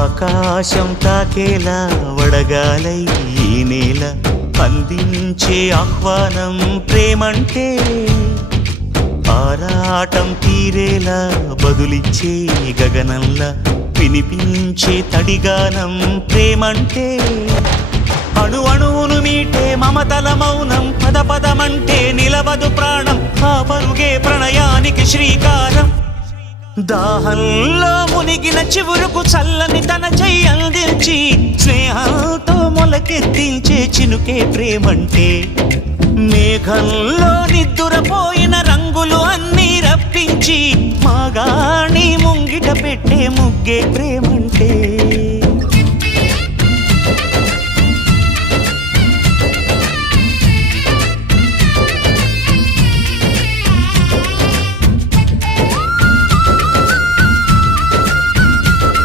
ఆకాశం తాకేలా వడగాలై ఈ నేల అందించే ఆహ్వానం ప్రేమంటే ఆరాటం తీరేలా బదులిచ్చే గగనంలా వినిపించే తడిగానం ప్రేమంటే అణు అణువును మీటే మమతల మౌనం పద పదమంటే నిలవదు ప్రాణం ఆ పరుగే ప్రణయానికి శ్రీకారం దాహంలో మునిగిన చివురుకు చల్లని తన చెయ్యి అందించి స్నేహంతో మొలకెత్తించే చినుకే ప్రేమంటే మేఘంలో నిద్దురపోయిన రంగులు అన్నీ రప్పించి మాగాణి ముంగిట పెట్టే ముగ్గే ప్రేమంటే